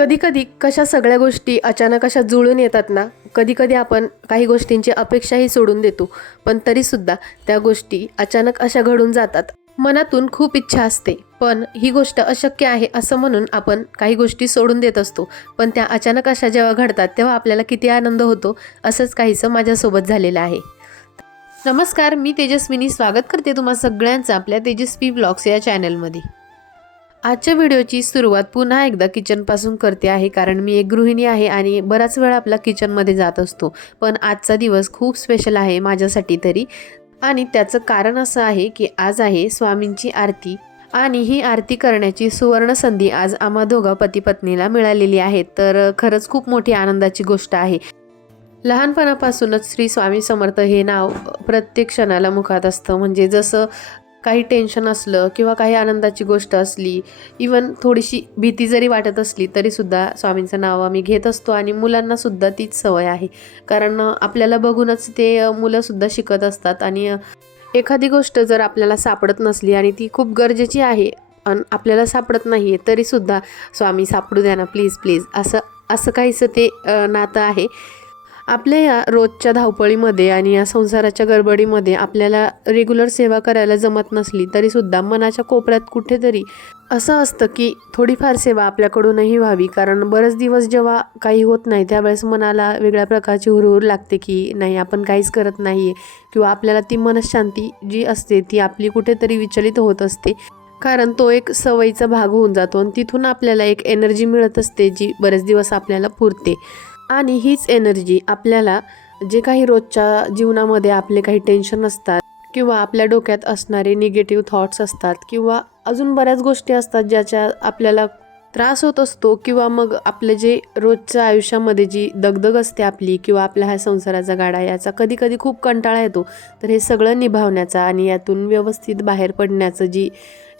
कधी कधी कशा सगळ्या गोष्टी अचानक अशा जुळून येतात ना कधी कधी आपण काही गोष्टींची अपेक्षाही सोडून देतो पण तरीसुद्धा त्या गोष्टी अचानक अशा घडून जातात. मनातून खूप इच्छा असते पण ही गोष्ट अशक्य आहे असं म्हणून आपण काही गोष्टी सोडून देत असतो पण त्या अचानक अशा जेव्हा घडतात तेव्हा आपल्याला किती आनंद होतो असंच काहीसं माझ्यासोबत झालेलं आहे. नमस्कार मी तेजस्विनी. स्वागत करते तुम्हा सगळ्यांचं आपल्या तेजस्वी ब्लॉग्स या चॅनलमध्ये. आजच्या व्हिडिओची सुरुवात पुन्हा एकदा किचनपासून करते आहे कारण मी एक गृहिणी आहे आणि बराच वेळ आपला किचनमध्ये जात असतो. पण आजचा दिवस खूप स्पेशल आहे माझ्यासाठी तरी. आणि त्याचं कारण असं आहे की आज आहे स्वामींची आरती. आणि ही आरती करण्याची सुवर्ण संधी आज आम्हा दोघा पती पत्नीला मिळालेली आहे. तर खरंच खूप मोठी आनंदाची गोष्ट आहे. लहानपणापासूनच श्री स्वामी समर्थ हे नाव प्रत्येक क्षणाला मुखात असतं. म्हणजे जसं काही टेन्शन असलं किंवा काही आनंदाची गोष्ट असली इवन थोडीशी भीती जरी वाटत असली तरीसुद्धा स्वामींचं नाव आम्ही घेत असतो आणि मुलांनासुद्धा तीच सवय आहे. कारण आपल्याला बघूनच ते मुलंसुद्धा शिकत असतात आणि एखादी गोष्ट जर आपल्याला सापडत नसली आणि ती खूप गरजेची आहे आणि आपल्याला सापडत नाही आहे तरीसुद्धा स्वामी सापडू द्या ना प्लीज प्लीज असं असं काहीसं ते नातं आहे. आपल्या या रोजच्या धावपळीमध्ये आणि या संसाराच्या गडबडीमध्ये आपल्याला रेग्युलर सेवा करायला जमत नसली तरीसुद्धा मनाच्या कोपऱ्यात कुठेतरी असं असतं की थोडीफार सेवा आपल्याकडूनही व्हावी. कारण बरेच दिवस जेव्हा काही होत नाही त्यावेळेस मनाला वेगळ्या प्रकारची हुरहुर लागते की नाही आपण काहीच करत नाही आहे किंवा आपल्याला ती मनशांती जी असते ती आपली कुठेतरी विचलित होत असते. कारण तो एक सवयीचा भाग होऊन जातो आणि तिथून आपल्याला एक एनर्जी मिळत असते जी बरेच दिवस आपल्याला पुरते. आणि हीच एनर्जी आपल्याला जे काही रोजच्या जीवनामध्ये आपले काही टेन्शन असतात किंवा आपल्या डोक्यात असणारे निगेटिव्ह थॉट्स असतात किंवा अजून बऱ्याच गोष्टी असतात ज्याच्या आपल्याला त्रास होत असतो किंवा मग आपलं जे रोजच्या आयुष्यामध्ये जी दगदग असते आपली किंवा आपल्या ह्या संसाराचा गाडा याचा कधी कधी खूप कंटाळा येतो तर हे सगळं निभावण्याचा आणि यातून व्यवस्थित बाहेर पडण्याचं जी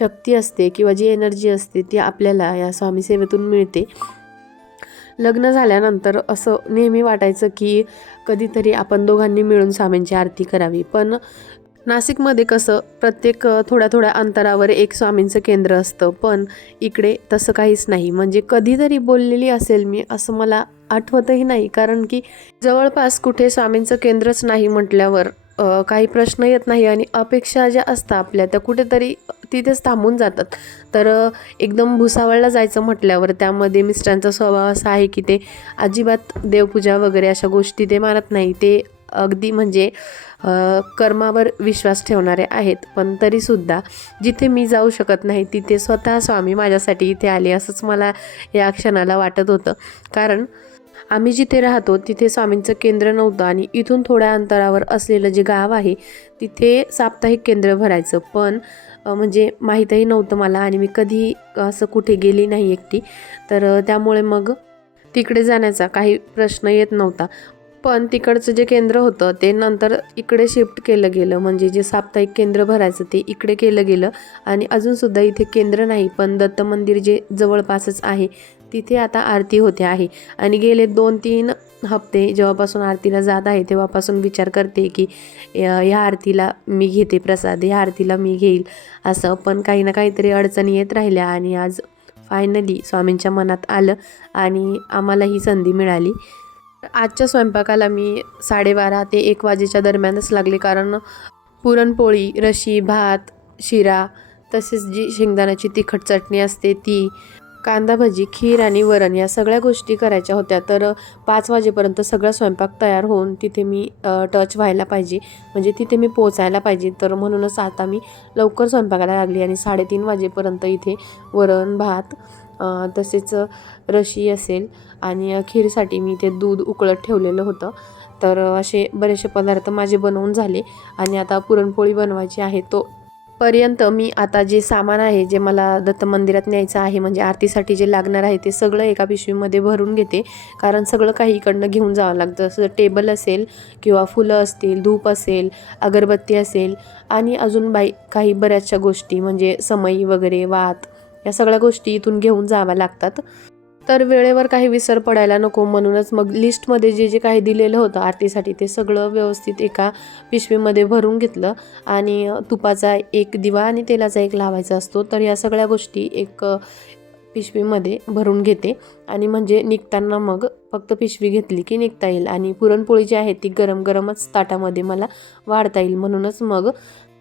शक्ती असते किंवा जी एनर्जी असते ती आपल्याला या स्वामी सेवेतून मिळते. लग्न झाल्यानंतर असं नेहमी वाटायचं की कधीतरी आपण दोघांनी मिळून स्वामींची आरती करावी. पण नाशिकमध्ये कसं प्रत्येक थोड्या थोड्या अंतरावर एक स्वामींचं केंद्र असतं. पण इकडे तसं काहीच नाही. म्हणजे कधीतरी बोललेली असेल मी असं मला आठवतही नाही. कारण की जवळपास कुठे स्वामींचं केंद्रच नाही म्हटल्यावर काही प्रश्न येत नाही आणि अपेक्षा ज्या असतात आपल्या त्या कुठेतरी तिथेच थांबून जातात. तर एकदम भुसावळला जायचं म्हटल्यावर त्यामध्ये मिस्टरांचा स्वभाव असा आहे की ते अजिबात देवपूजा वगैरे अशा गोष्टी ते मानत नाही. ते अगदी म्हणजे कर्मावर विश्वास ठेवणारे आहेत. पण तरीसुद्धा जिथे मी जाऊ शकत नाही तिथे स्वतः स्वामी माझ्यासाठी इथे आले असंच मला या क्षणाला वाटत होतं. कारण आम्ही जिथे राहतो तिथे स्वामींचं केंद्र नव्हतं आणि इथून थोड्या अंतरावर असलेलं जे गाव आहे तिथे साप्ताहिक केंद्र भरायचं. पण म्हणजे माहीतही नव्हतं मला आणि मी कधी असं कुठे गेली नाही एकटी. तर त्यामुळे मग तिकडे जाण्याचा काही प्रश्न येत नव्हता. पण तिकडचं जे केंद्र होतं ते नंतर इकडे शिफ्ट केलं गेलं. म्हणजे जे साप्ताहिक केंद्र भरायचं ते इकडे केलं गेलं. आणि अजूनसुद्धा इथे केंद्र नाही पण दत्त मंदिर जे जवळपासच आहे तिथे आता आरती होते आहे. आणि गेले दोन तीन हप्ते जेव्हापासून आरतीला जात आहे तेव्हापासून विचार करते की या या आरतीला मी घेते प्रसाद या आरतीला मी घेईल. असं पण काही ना काहीतरी अडचणी येत राहिल्या आणि आज फायनली स्वामींच्या मनात आलं आणि आम्हाला ही संधी मिळाली. आजच्या स्वयंपाकाला मी साडेबारा ते एक वाजेच्या दरम्यानच लागले कारण पुरणपोळी रशी भात शिरा तसेच जी शेंगदाण्याची तिखट चटणी असते ती कांदा भजी खीर आणि वरण या सगळ्या गोष्टी करायच्या होत्या. तर पाच वाजेपर्यंत सगळा स्वयंपाक तयार होऊन तिथे मी टच व्हायला पाहिजे. म्हणजे तिथे मी पोचायला पाहिजे. तर म्हणूनच आता मी लवकर स्वयंपाकाला लागली आणि साडेतीन वाजेपर्यंत इथे वरण भात तसेच रशी असेल आणि खीरसाठी मी ते दूध उकळत ठेवलेलं होतं. तर असे बरेचसे पदार्थ माझे बनवून झाले आणि आता पुरणपोळी बनवायची आहे. तो पर्यंत मी आता जे सामान आहे जे मला दत्त मंदिरात न्यायचं आहे म्हणजे आरतीसाठी जे लागणार आहे ते सगळं एका पिशवीमध्ये भरून घेते. कारण सगळं काही इकडनं घेऊन जावं लागतं. जसं टेबल असेल किंवा फुलं असतील धूप असेल अगरबत्ती असेल आणि अजून बाई काही बऱ्याचशा गोष्टी म्हणजे समई वगैरे वात या सगळ्या गोष्टी इथून घेऊन जाव्या लागतात. तर वेळेवर काही विसर पडायला नको म्हणूनच मग लिस्टमध्ये जे जे काही दिलेलं होतं आरतीसाठी ते सगळं व्यवस्थित एका पिशवीमध्ये भरून घेतलं. आणि तुपाचा एक दिवा आणि तेलाचा एक लावायचा असतो. तर या सगळ्या गोष्टी एक पिशवीमध्ये भरून घेते. आणि म्हणजे निघताना मग फक्त पिशवी घेतली की निघता येईल. आणि पुरणपोळी जी आहे ती गरम गरमच ताटामध्ये मला वाढता येईल म्हणूनच मग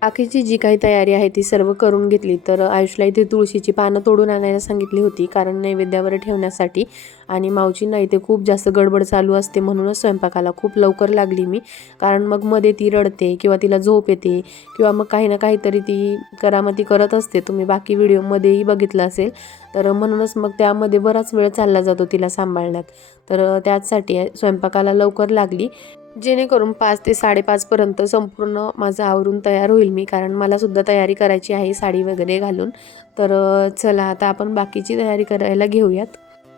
बाकीची जी काही तयारी आहे ती सर्व करून घेतली तर आयुषला इथे तुळशीची पानं तोडून आणायला सांगितली होती. कारण नैवेद्यावर ठेवण्यासाठी आणि मावशींना इथे खूप जास्त गडबड चालू असते म्हणूनच स्वयंपाकाला खूप लवकर लागली मी. कारण मग मध्ये ती रडते किंवा तिला झोप येते किंवा मग काही ना काहीतरी ती करामती करत असते. तुम्ही बाकी व्हिडिओमध्येही बघितलं असेल. तर म्हणूनच मग त्यामध्ये बराच वेळ चालला जातो तिला सांभाळण्यात. तर त्याचसाठी स्वयंपाकाला लवकर लागली. जेणेकरून पाच ते साडेपाचपर्यंत संपूर्ण माझं आवरून तयार होईल मी कारण मला सुद्धा तयारी करायची आहे साडी वगैरे घालून. तर चला आता आपण बाकीची तयारी करायला घेऊयात.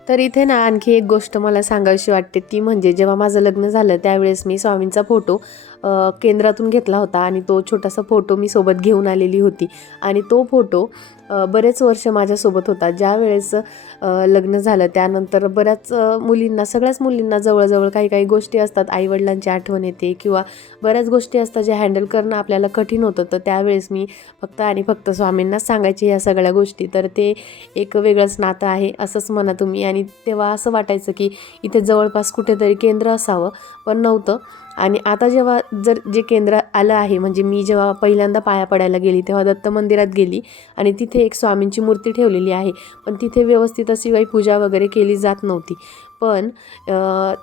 तर इथे ना आणखी एक गोष्ट मला सांगावीशी वाटते ती म्हणजे जेव्हा माझं लग्न झालं त्यावेळेस मी स्वामींचा फोटो केंद्रातून घेतला होता आणि तो छोटासा फोटो मी सोबत घेऊन आलेली होती. आणि तो फोटो बरेच वर्ष माझ्यासोबत होता. ज्या वेळेस लग्न झालं त्यानंतर बऱ्याच मुलींना सगळ्याच मुलींना जवळजवळ काही काही गोष्टी असतात. आईवडिलांची आठवण येते किंवा बऱ्याच गोष्टी असतात ज्या हँडल करणं आपल्याला कठीण होतं. तर त्यावेळेस मी फक्त आणि फक्त स्वामींनाच सांगायचे ह्या सगळ्या गोष्टी. तर ते एक वेगळंच नातं आहे असंच म्हणा तुम्ही. आणि तेव्हा असं वाटायचं की इथे जवळपास कुठेतरी केंद्र असावं. पण नव्हतं. आणि आता जेव्हा जर जे केंद्र आलं आहे म्हणजे मी जेव्हा पहिल्यांदा पाया पडायला गेली तेव्हा दत्त मंदिरात गेली आणि तिथे एक स्वामींची मूर्ती ठेवलेली आहे. पण तिथे व्यवस्थित अशी काही पूजा वगैरे केली जात नव्हती. पण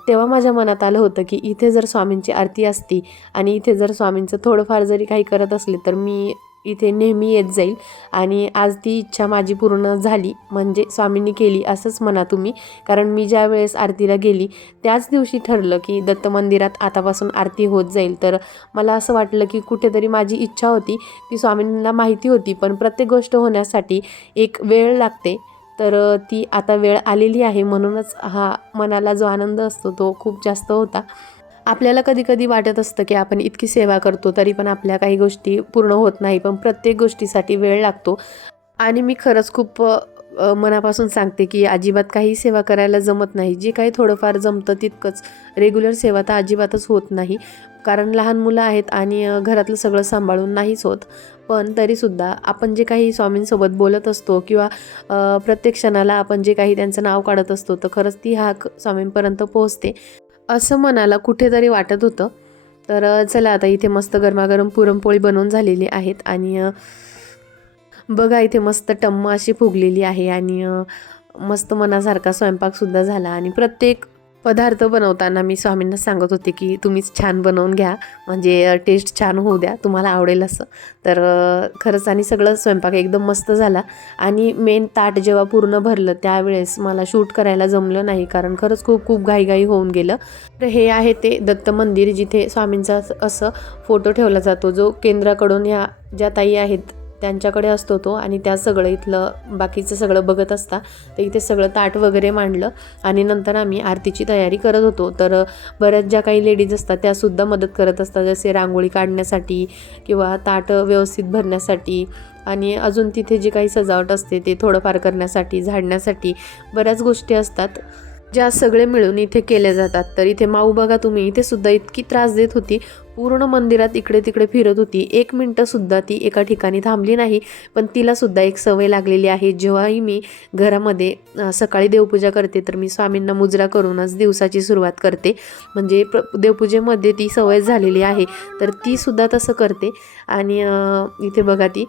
तेव्हा माझ्या मनात आलं होतं की इथे जर स्वामींची आरती असती आणि इथे जर स्वामींचं थोडंफार जरी काही करत असले तर मी इथे नेहमी येत जाईल. आणि आज ती इच्छा माझी पूर्ण झाली. म्हणजे स्वामींनी केली असंच म्हणा तुम्ही. कारण मी ज्या वेळेस आरतीला गेली त्याच दिवशी ठरलं की दत्त मंदिरात आतापासून आरती होत जाईल. तर मला असं वाटलं की कुठेतरी माझी इच्छा होती ती स्वामींना माहिती होती. पण प्रत्येक गोष्ट होण्यासाठी एक वेळ लागते. तर ती आता वेळ आलेली आहे. म्हणूनच हा मनाला जो आनंद असतो तो खूप जास्त होता. आपल्याला कधी कधी वाटत असतं की आपण इतकी सेवा करतो तरी पण आपल्या काही गोष्टी पूर्ण होत नाही पण प्रत्येक गोष्टीसाठी वेळ लागतो. आणि मी खरंच खूप मनापासून सांगते की अजिबात काही सेवा करायला जमत नाही. जे काही थोडंफार जमतं तितकंच. रेग्युलर सेवा तर अजिबातच होत नाही. कारण लहान मुलं आहेत आणि घरातलं सगळं सांभाळून नाहीच होत. पण तरीसुद्धा आपण जे काही स्वामींसोबत बोलत असतो किंवा प्रत्येक क्षणाला आपण जे काही त्यांचं नाव काढत असतो तर खरंच ती हाक स्वामींपर्यंत पोहोचते. असं मनाला कुठेतरी वाटत होतं. तर चला आता इथे मस्त गरमागरम पुरणपोळी बनवून झालेली आहेत आणि बघा इथे मस्त टम्म अशी फुगलेली आहे आणि मस्त मनासारखा स्वयंपाकसुद्धा झाला आणि प्रत्येक पदार्थ बनवताना मी स्वामींना सांगत होते की तुम्हीच छान बनवून घ्या. म्हणजे टेस्ट छान होऊ द्या. तुम्हाला आवडेल असं. तर खरंच आणि सगळं स्वयंपाक एकदम मस्त झाला. आणि मेन ताट जेव्हा पूर्ण भरलं त्यावेळेस मला शूट करायला जमलं नाही. कारण खरंच खूप खूप घाईघाई होऊन गेलं. तर हे आहे ते दत्त मंदिर जिथे स्वामींचा असं- असं फोटो ठेवला जातो. जो केंद्राकडून ह्या ज्या ताई आहेत त्यांच्याकडे असतो तो आणि त्या सगळं इथलं बाकीचं सगळं बघत असता तर इथे सगळं ताट वगैरे मांडलं आणि नंतर आम्ही आरतीची तयारी करत होतो. तर बऱ्याच ज्या काही लेडीज असतात त्यासुद्धा मदत करत असतात जसे रांगोळी काढण्यासाठी किंवा ताट व्यवस्थित भरण्यासाठी आणि अजून तिथे जी काही सजावट असते ते थोडंफार करण्यासाठी झाडण्यासाठी बऱ्याच गोष्टी असतात ज्या सगळे मिळून इथे केल्या जातात. तर इथे माऊ बघा तुम्ही इथे सुद्धा इतकी त्रास देत होती. पूर्ण मंदिरात इकडे तिकडे फिरत होती. एक मिनटंसुद्धा ती एका ठिकाणी थांबली नाही. पण तिलासुद्धा एक सवय लागलेली आहे. जेव्हाही मी घरामध्ये सकाळी देवपूजा करते तर मी स्वामींना मुजरा करूनच दिवसाची सुरुवात करते. म्हणजे प्र देवपूजेमध्ये ती सवय झालेली आहे. तर तीसुद्धा तसं करते. आणि इथे बघा ती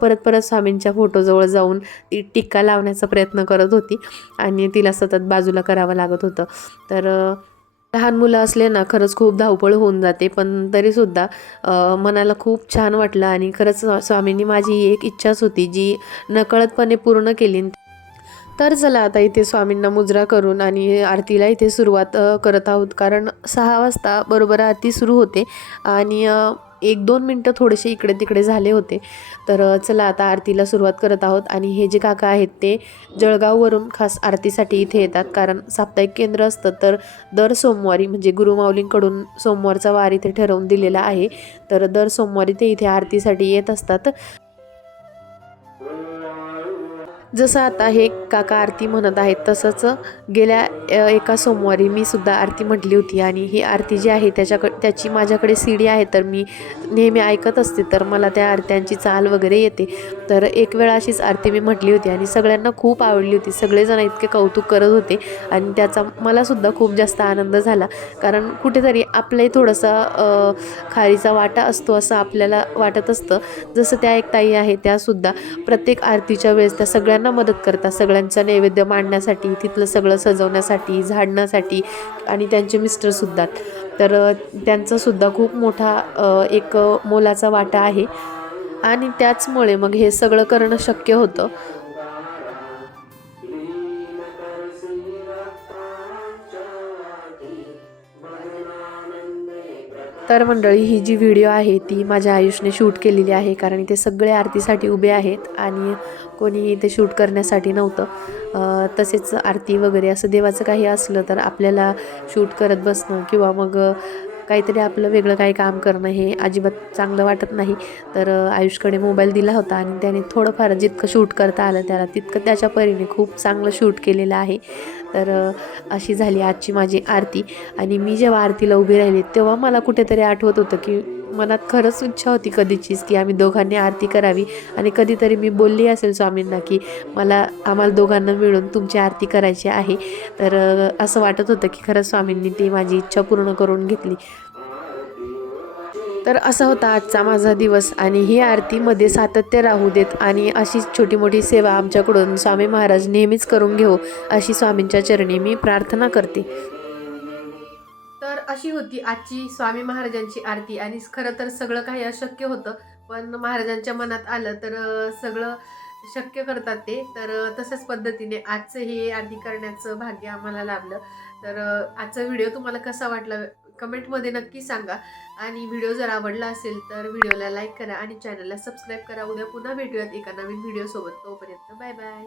परत परत स्वामींच्या फोटोजवळ जाऊन ती टिक्का लावण्याचा प्रयत्न करत होती. आणि तिला सतत बाजूला करावं लागत होतं. तर लहान मुलं असले ना खरंच खूप धावपळ होऊन जाते. पण तरीसुद्धा मनाला खूप छान वाटलं आणि खरंच स्वामींनी माझी एक इच्छाच होती जी नकळतपणे पूर्ण केली. तर चला आता इथे स्वामींना मुजरा करून आणि आरतीला इथे सुरुवात करत आहोत. कारण सहा वाजता बरोबर आरती सुरू होते आणि एक दोन मिनटं थोडेसे इकडे तिकडे झाले होते. तर चला आता आरतीला सुरुवात करत आहोत. आणि हे जे काका आहेत ते जळगाववरून खास आरतीसाठी इथे येतात. कारण साप्ताहिक केंद्र असतं. तर दर सोमवारी म्हणजे गुरुमाऊलींकडून सोमवारचा वार इथे ठरवून दिलेला आहे. तर दर सोमवारी ते इथे आरतीसाठी येत असतात. जसं आता हे काका आरती म्हणत आहेत तसंच गेल्या एका सोमवारी मी सुद्धा आरती म्हटली होती आणि ही आरती जी आहे त्याच्याक त्याची माझ्याकडे सी डी आहे तर मी नेहमी ऐकत असते तर मला त्या आरत्यांची चाल वगैरे येते. तर एक वेळा अशीच आरती मी म्हटली होती आणि सगळ्यांना खूप आवडली होती. सगळेजण इतके कौतुक करत होते आणि त्याचा मलासुद्धा खूप जास्त आनंद झाला. कारण कुठेतरी आपलाही थोडासा खारीचा वाटा असतो असं आपल्याला वाटत असतं. जसं त्या एक ताई आहे त्यासुद्धा प्रत्येक आरतीच्या वेळेस त्या सगळ्यांना मदत करतात. सगळ्यांचा नैवेद्य मांडण्यासाठी तिथलं सगळं सजवण्यासाठी झाडण्यासाठी आणि त्यांचे मिस्टरसुद्धा तर त्यांचासुद्धा खूप मोठा एक मोलाचा वाटा आहे. आणि त्याचमुळे मग हे सगळं करणं शक्य होतं. तर मंडळी ही जी व्हिडिओ आहे ती माझ्या आयुषने शूट केलेली आहे कारण ते सगळे आरतीसाठी उभे आहेत आणि कोणी इथे शूट करण्यासाठी नव्हतं. तसेच आरती वगैरे असं देवाचं काही असलं तर आपल्याला शूट करत बसणं किंवा मग काहीतरी आपलं वेगळं काही काम करणं हे अजिबात चांगलं वाटत नाही. तर आयुषकडे मोबाईल दिला होता आणि त्याने थोडंफार जितकं शूट करता आलं त्याला तितकं त्याच्या परीने खूप चांगलं शूट केलेलं आहे. तर अशी झाली आजची माझी आरती. आणि मी जेव्हा आरतीला उभी राहिली तेव्हा मला कुठेतरी आठवत होतं की मनात खरंच इच्छा होती कधीचीच की आम्ही दोघांनी आरती करावी. आणि कधीतरी मी बोलली असेल स्वामींना की मला आम्हाला दोघांना मिळून तुमची आरती करायची आहे. तर असं वाटत होतं की खरंच स्वामींनी ती माझी इच्छा पूर्ण करून घेतली. तर असा होता आजचा माझा दिवस आणि ही आरतीमध्ये सातत्य राहू देत आणि अशीच छोटी मोठी सेवा आमच्याकडून स्वामी महाराज नेहमीच करून घेऊ अशी स्वामींच्या चरणी मी प्रार्थना करते. अशी होती आजची स्वामी महाराजांची आरती. आणि खरं तर सगळं काही अशक्य होतं पण महाराजांच्या मनात आलं तर सगळं शक्य करतात ते. तर तशाच पद्धतीने आजचं हे आरती करण्याचं भाग्य आम्हाला लाभलं. तर आजचा व्हिडिओ तुम्हाला कसा वाटला कमेंटमध्ये नक्की सांगा. आणि व्हिडिओ जर आवडला असेल तर व्हिडिओला लाईक करा आणि चॅनलला सबस्क्राईब करा. उद्या पुन्हा भेटूयात एका नवीन व्हिडिओसोबत. तोपर्यंत बाय बाय.